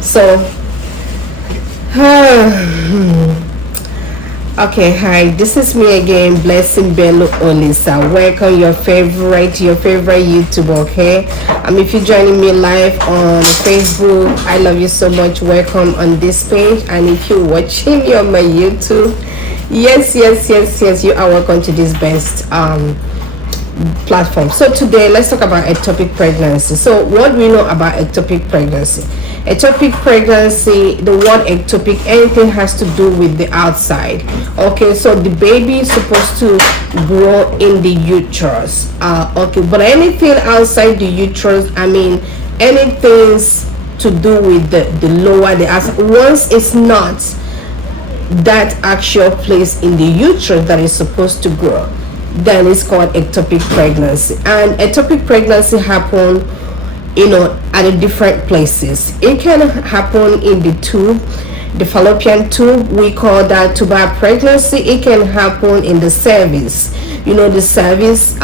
So okay, hi, this is me again, Blessing Bello Olisa. Welcome your favorite YouTube, okay? If you're joining me live on Facebook, I love you so much. Welcome on this page. And if you're watching me on my YouTube, yes, you are welcome to this best platform. So today let's talk about ectopic pregnancy. So what do we know about ectopic pregnancy? Ectopic pregnancy, the word ectopic, anything has to do with the outside. Okay, so the baby is supposed to grow in the uterus. Okay, but anything outside the uterus, anything's to do with the lower, the outside. Once it's not that actual place in the uterus that is supposed to grow, then it's called ectopic pregnancy. And ectopic pregnancy happen at the different places. It can happen in the tube, the fallopian tube, we call that tubal pregnancy. It can happen in the cervix, the cervix,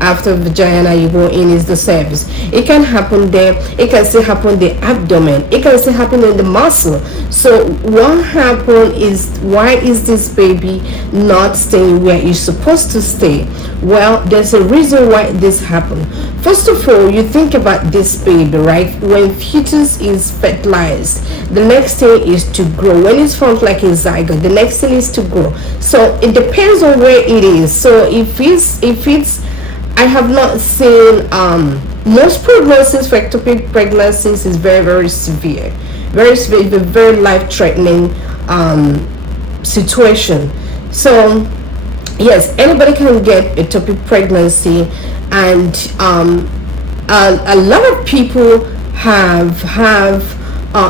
after vagina you go in is the cervix. It can happen there. It can still happen in the abdomen. It can still happen in the muscle. So what happened is, why is this baby not staying where it's supposed to stay? Well, there's a reason why this happened. First of all, you think about this baby, right? When fetus is fertilized, the next thing is to grow. When it's formed like a zygote, the next thing is to grow. So it depends on where it is. So if it's I have not seen most pregnancies for ectopic pregnancies is very severe, very life-threatening situation. So yes, anybody can get ectopic pregnancy, and a lot of people have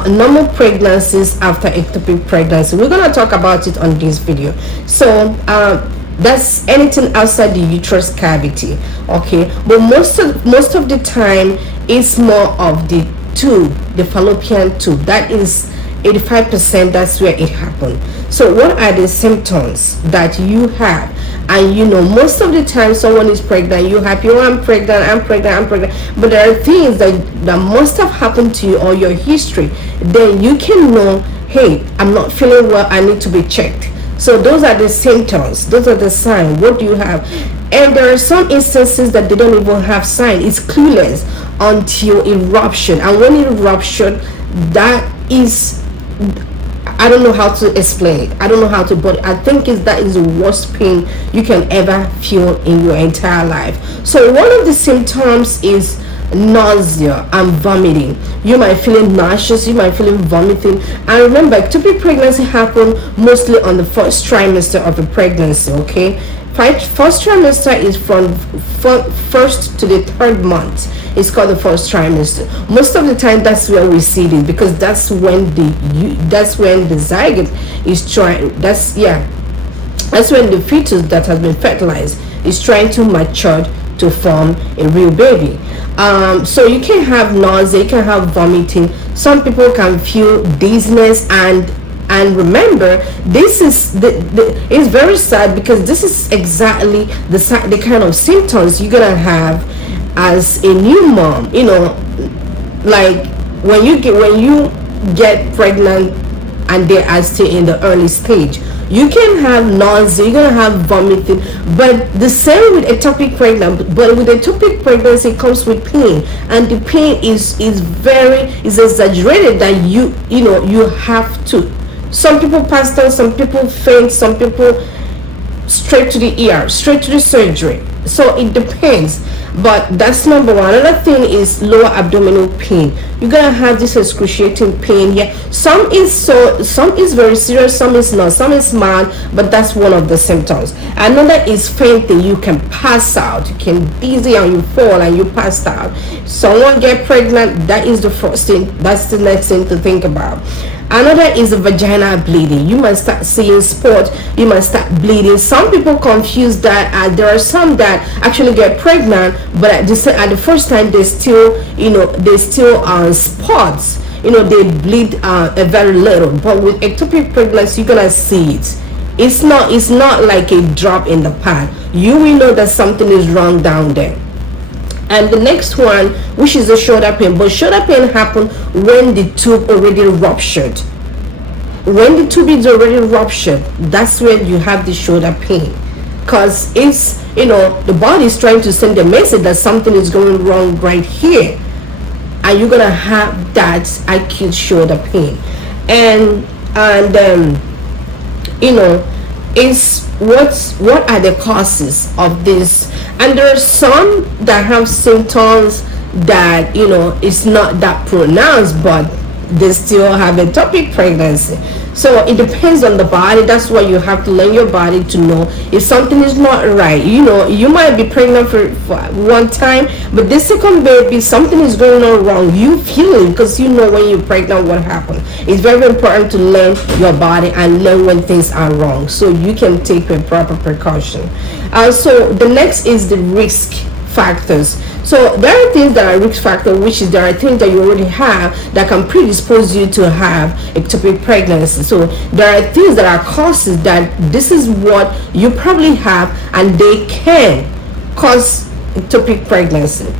normal pregnancies after ectopic pregnancy. We're gonna talk about it on this video. So that's anything outside the uterus cavity, okay? But most of the time it's more of the tube, the fallopian tube. That is 85%. That's where it happened. So what are the symptoms that you have? And most of the time someone is pregnant, you're happy, oh, I'm pregnant, but there are things that must have happened to you, or your history. Then you can know, hey, I'm not feeling well, I need to be checked. So those are the symptoms, those are the signs. What do you have? And there are some instances that they don't even have sign. It's clueless until eruption. And when it ruptured, that is, I don't know how to explain it. I don't know how to, but I think that is the worst pain you can ever feel in your entire life. So one of the symptoms is nausea and vomiting. You might feeling nauseous, you might feeling vomiting. And remember, ectopic pregnancy happen mostly on the first trimester of a pregnancy, okay? First trimester is from first to the third month. It's called the first trimester. Most of the time that's where we see it, because that's when the zygote is trying, that's when the fetus that has been fertilized is trying to mature to form a real baby. So you can have nausea, you can have vomiting. Some people can feel dizziness, and remember, this is it's very sad, because this is exactly the kind of symptoms you're gonna have as a new mom. Like when you get pregnant and they are still in the early stage, you can have nausea, you're gonna have vomiting. But the same with ectopic pregnancy. But with ectopic pregnancy, it comes with pain, and the pain is exaggerated, that you have to. Some people pass down, some people faint, some people straight to the ER, straight to the surgery. So it depends. But that's number one. Another thing is lower abdominal pain. You're gonna have this excruciating pain here. Some is very serious, some is not, some is mild, but that's one of the symptoms. Another is fainting. You can pass out, you can dizzy, and you fall and you pass out. Someone get pregnant, that is the first thing, that's the next thing to think about. Another is vaginal bleeding. You might start seeing spots, you might start bleeding. Some people confuse that. There are some that actually get pregnant, but at the first time they still spots. They bleed a very little. But with ectopic pregnancy, you're gonna see it. It's not like a drop in the pan. You will know that something is wrong down there. And the next one, which is the shoulder pain, but shoulder pain happen when the tube already ruptured. When the tube is already ruptured, that's when you have the shoulder pain, because it's, the body is trying to send a message that something is going wrong right here, and you're gonna have that acute shoulder pain. And is what are the causes of this? And there are some that have symptoms that it's not that pronounced, but they still have ectopic pregnancy. So it depends on the body. That's why you have to learn your body to know if something is not right. You might be pregnant for one time, but the second baby, something is going on wrong. You feel it because when you're pregnant what happened. It's very important to learn your body and learn when things are wrong, so you can take a proper precaution. So the next is the risk factors. So there are things that are risk factor, which is there are things that you already have that can predispose you to have ectopic pregnancy. So there are things that are causes that this is what you probably have, and they can cause ectopic pregnancy.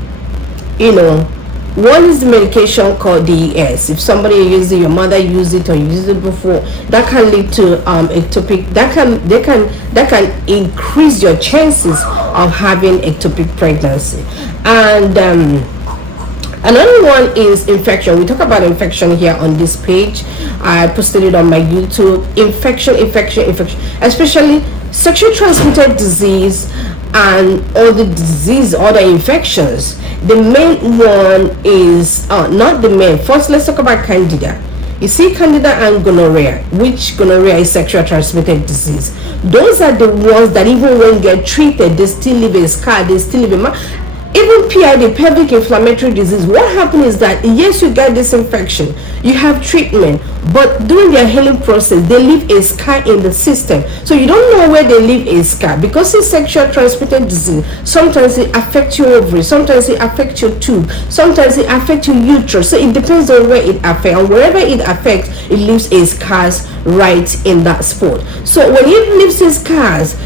One is the medication called DES. If somebody uses it, your mother used it or used it before, that can lead to ectopic. That can increase your chances of having ectopic pregnancy. And another one is infection. We talk about infection here on this page. I posted it on my YouTube. Infection, especially sexually transmitted disease and all the disease, other infections. The main one is not the main. First, let's talk about candida. You see, candida and gonorrhea, which gonorrhea is sexual transmitted disease. Those are the ones that even when get treated, they still leave a scar, they still leave a even PID, pelvic inflammatory disease. What happens is that yes, you get this infection, you have treatment, but during their healing process, they leave a scar in the system. So you don't know where they leave a scar, because it's sexual transmitted disease. Sometimes it affects your ovary, sometimes it affects your tube, sometimes it affects your uterus. So it depends on where it affects, and wherever it affects, it leaves a scars right in that spot. So when it leaves a scars,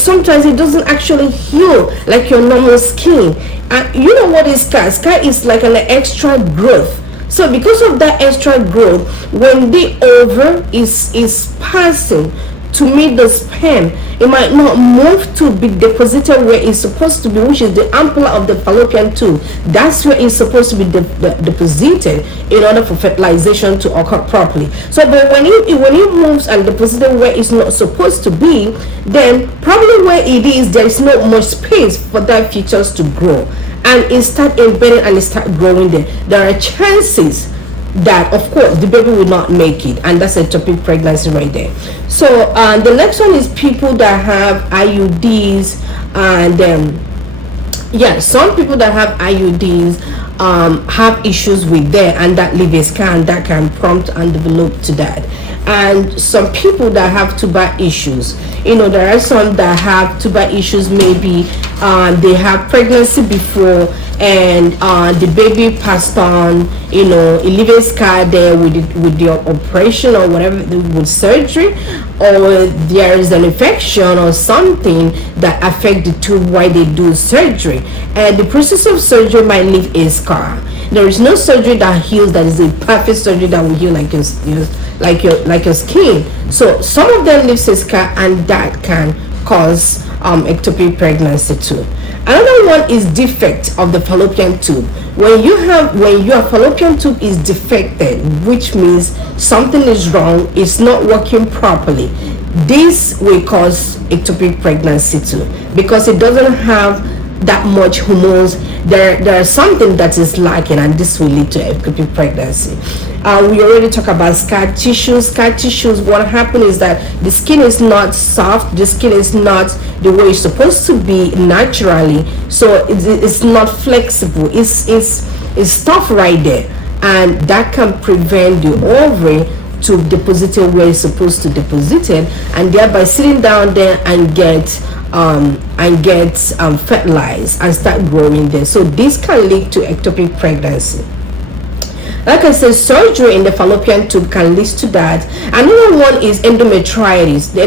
sometimes it doesn't actually heal like your normal skin. And you know what is scar? Scar is like an extra growth. So because of that extra growth, when the ovary is passing to meet the sperm, it might not move to be deposited where it's supposed to be, which is the ampulla of the fallopian tube. That's where it's supposed to be deposited in order for fertilization to occur properly. So but when it moves and deposited where it's not supposed to be, then probably where it is, there is not much space for that fetus to grow, and it start embedding and it start growing there. There are chances that of course the baby will not make it, and that's ectopic pregnancy right there. So the next one is people that have IUDs, and some people that have IUDs have issues with that, and that leave a scar, and that can prompt and develop to that. And some people that have tuber issues, there are some that have tuber issues. Maybe they have pregnancy before, and the baby passed on, it leave a scar there with the operation or whatever, with surgery, or there is an infection or something that affect the tube while they do surgery, and the process of surgery might leave a scar. There is no surgery that heals, that is a perfect surgery that will heal like your skin. So some of them leaves a scar, and that can cause ectopic pregnancy too. Another one is defect of the fallopian tube. When your fallopian tube is defected, which means something is wrong, it's not working properly, this will cause ectopic pregnancy too, because it doesn't have that much hormones. There is something that is lacking, and this will lead to ectopic pregnancy. We already talked about scar tissues. Scar tissues, what happens is that the skin is not soft, the skin is not the way it's supposed to be naturally, so it's not flexible, it's tough right there, and that can prevent the ovary to deposit it where it's supposed to deposit it, and thereby sitting down there and get fertilized and start growing there. So this can lead to ectopic pregnancy. Like I said, surgery in the fallopian tube can lead to that. Another one is endometritis, the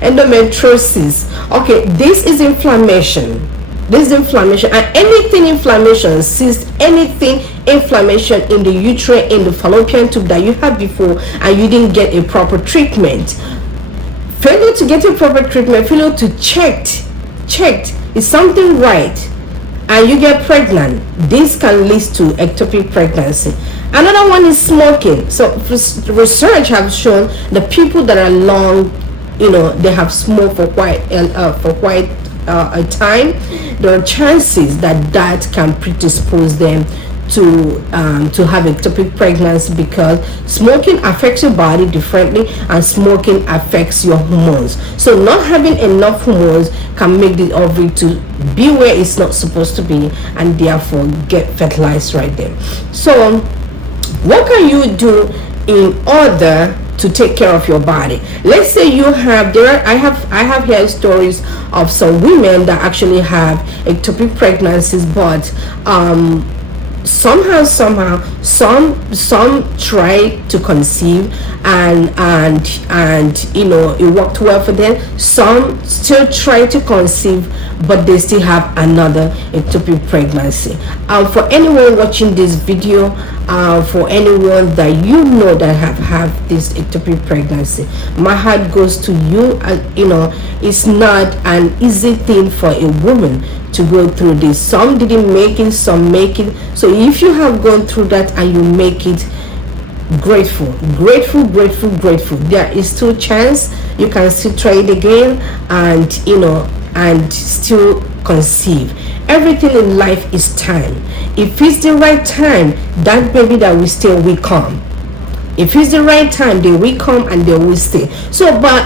endometriosis. Okay, this is inflammation This inflammation, and anything inflammation, cyst, anything inflammation in the uterus, in the fallopian tube that you had before and you didn't get a proper treatment, failure to get a proper treatment, failure to checked is something right, and you get pregnant, this can lead to ectopic pregnancy. Another one is smoking. So research have shown the people that are long, they have smoked for quite a time, there are chances that can predispose them to have ectopic pregnancy, because smoking affects your body differently and smoking affects your hormones. So not having enough hormones can make the ovary to be where it's not supposed to be and therefore get fertilized right there. So what can you do in order to take care of your body? Let's say you have I have heard stories of some women that actually have ectopic pregnancies, but somehow some try to conceive and it worked well for them. Some still try to conceive but they still have another ectopic pregnancy. For anyone watching this video, for anyone that that have this ectopic pregnancy, my heart goes to you. It's not an easy thing for a woman to go through this. Some didn't make it, some make it. So if you have gone through that and you make it, grateful. There is still chance. You can still try it again and still conceive. Everything in life is time. If it's the right time, that baby that will stay will come. If it's the right time, they will come and they will stay. So but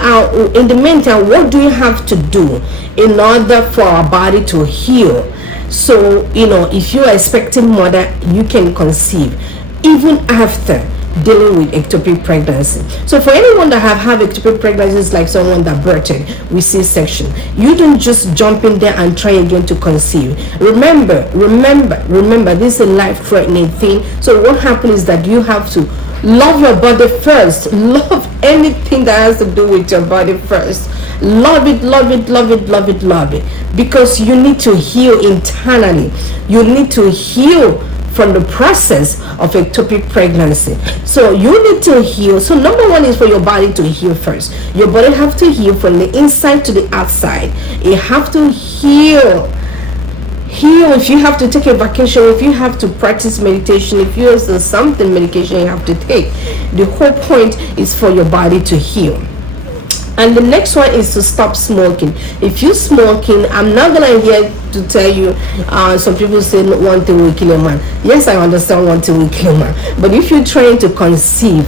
in the meantime, what do you have to do in order for our body to heal? So if you're expecting mother, you can conceive even after dealing with ectopic pregnancy. So for anyone that have ectopic pregnancy, it's like someone that birthed with C-section. You don't just jump in there and try again to conceive. Remember, this is a life-threatening thing. So what happens is that you have to love your body first. Love anything that has to do with your body first. Love it, because you need to heal internally. You need to heal from the process of ectopic pregnancy. So you need to heal. So number one is for your body to heal first. Your body have to heal from the inside to the outside. You have to heal. If you have to take a vacation, if you have to practice meditation, if you have something medication you have to take, the whole point is for your body to heal. And the next one is to stop smoking. If you're smoking, I'm not gonna here to tell you, some people say 1 thing will kill a man. Yes, I understand 1 thing will kill a man, but if you're trying to conceive,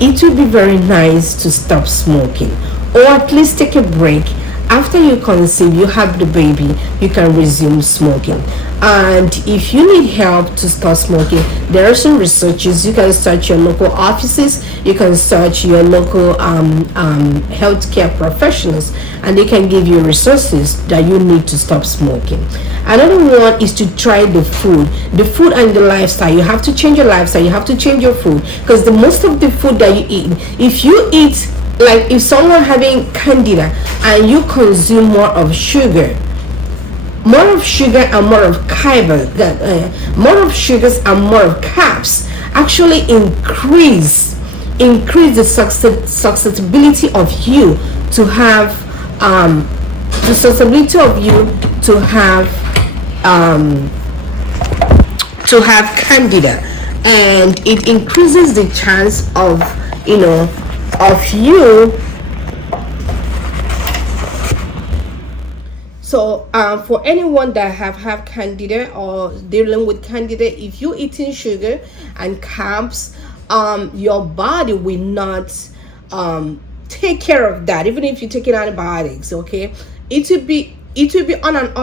it would be very nice to stop smoking, or at least take a break. After you conceive, you have the baby, you can resume smoking. And if you need help to start smoking, there are some researches. You can search your local offices, you can search your local healthcare professionals, and they can give you resources that you need to stop smoking. Another one is to try the food and the lifestyle. You have to change your lifestyle, you have to change your food, because the most of the food that you eat, if you eat, like if someone having candida and you consume more of sugar and more of more of sugars and more of carbs, actually increase the susceptibility of you to have candida, and it increases the chance of you. So for anyone that have candida or dealing with candida, if you're eating sugar and carbs, your body will not take care of that. Even if you're taking antibiotics, okay, it will be on and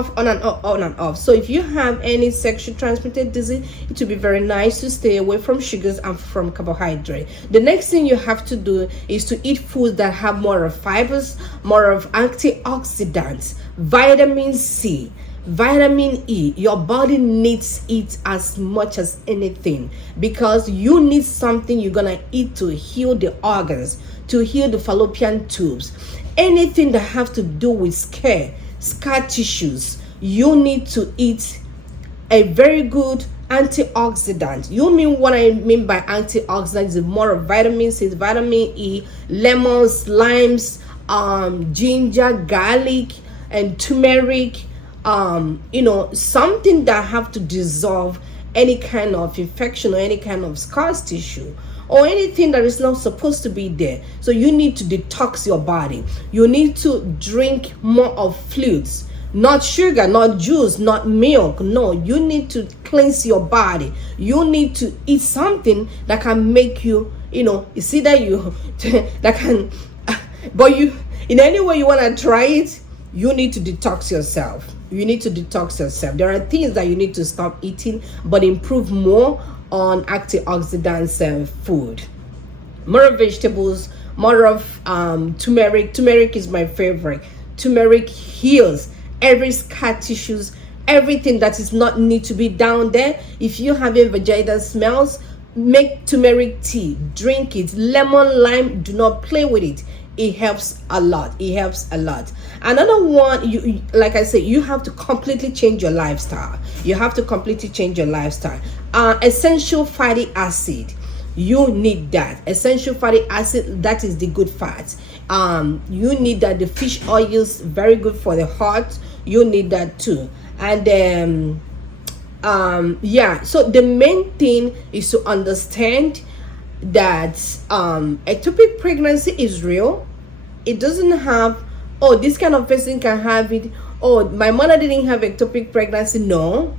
off. So if you have any sexually transmitted disease, it will be very nice to stay away from sugars and from carbohydrate. The next thing you have to do is to eat foods that have more of fibers, more of antioxidants, vitamin C, vitamin E. Your body needs it as much as anything, because you need something you're gonna eat to heal the organs, to heal the fallopian tubes. Anything that have to do with scar tissues, you need to eat a very good antioxidant. You mean what I mean by antioxidants is more of vitamins, is vitamin E, lemons, limes, ginger, garlic, and turmeric. Something that have to dissolve any kind of infection or any kind of scar tissue or anything that is not supposed to be there. So you need to detox your body. You need to drink more of fluids, not sugar, not juice, not milk. No, you need to cleanse your body. You need to eat something that can make you, you see that you that can but you, in any way you want to try it, you need to detox yourself. You need to detox yourself. There are things that you need to stop eating, but improve more on antioxidants and food. More of vegetables, more of turmeric. Turmeric is my favorite. Turmeric heals every scar tissues, everything that is not need to be down there. If you having vaginal smells, make turmeric tea, drink it. Lemon, lime, do not play with it. It helps a lot. It helps a lot. Another one, you like I said, you have to completely change your lifestyle. You have to completely change your lifestyle. Essential fatty acid, you need that. Essential fatty acid, that is the good fat. You need that. The fish oils, very good for the heart. You need that too. And so the main thing is to understand that ectopic pregnancy is real. It doesn't have, oh, this kind of person can have it. Oh, my mother didn't have ectopic pregnancy. No,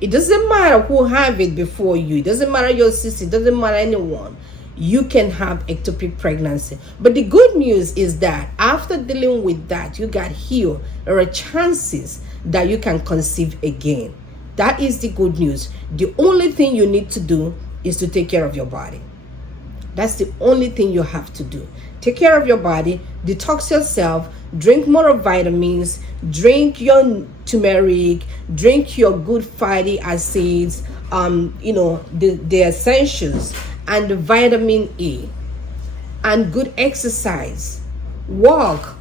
it doesn't matter who have it before you. It doesn't matter your sister. It doesn't matter anyone. You can have ectopic pregnancy. But the good news is that after dealing with that, you got healed. There are chances that you can conceive again. That is the good news. The only thing you need to do is to take care of your body. That's the only thing you have to do. Take care of your body, detox yourself, drink more of vitamins, drink your turmeric, drink your good fatty acids, the essentials, and the vitamin E, and good exercise. Walk.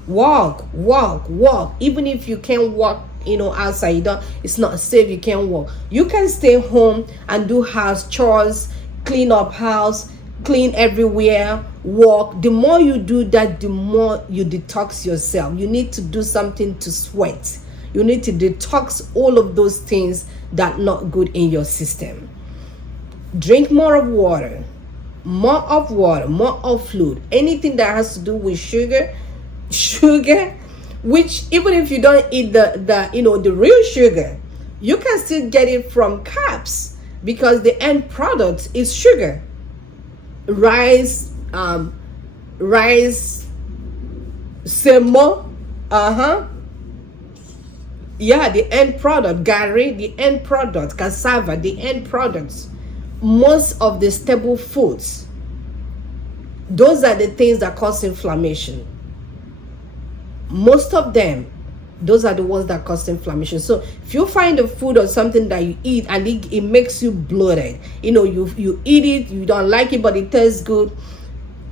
Even if you can't walk, outside, it's not safe, you can't walk. You can stay home and do house chores, clean up house, clean everywhere, walk. The more you do that, the more you detox yourself. You need to do something to sweat. You need to detox all of those things that are not good in your system. Drink more of water, more of fluid. Anything that has to do with sugar, which even if you don't eat the real sugar, you can still get it from carbs, because the end product is sugar. Rice, semo, the end product. Gari, the end product. Cassava, the end products. Most of the staple foods, those are the things that cause inflammation. Most of them, those are the ones that cause inflammation. So if you find a food or something that you eat and it makes you bloated, you eat it, you don't like it, but it tastes good,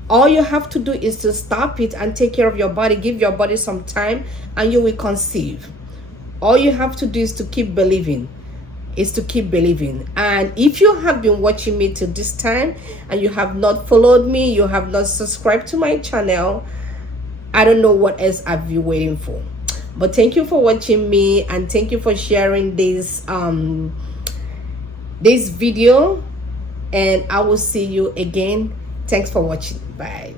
all you have to do is to stop it and take care of your body. Give your body some time and you will conceive. All you have to do is to keep believing. And if you have been watching me till this time and you have not followed me, you have not subscribed to my channel, I don't know what else I've been waiting for. But thank you for watching me, and thank you for sharing this video, and I will see you again. Thanks for watching. Bye.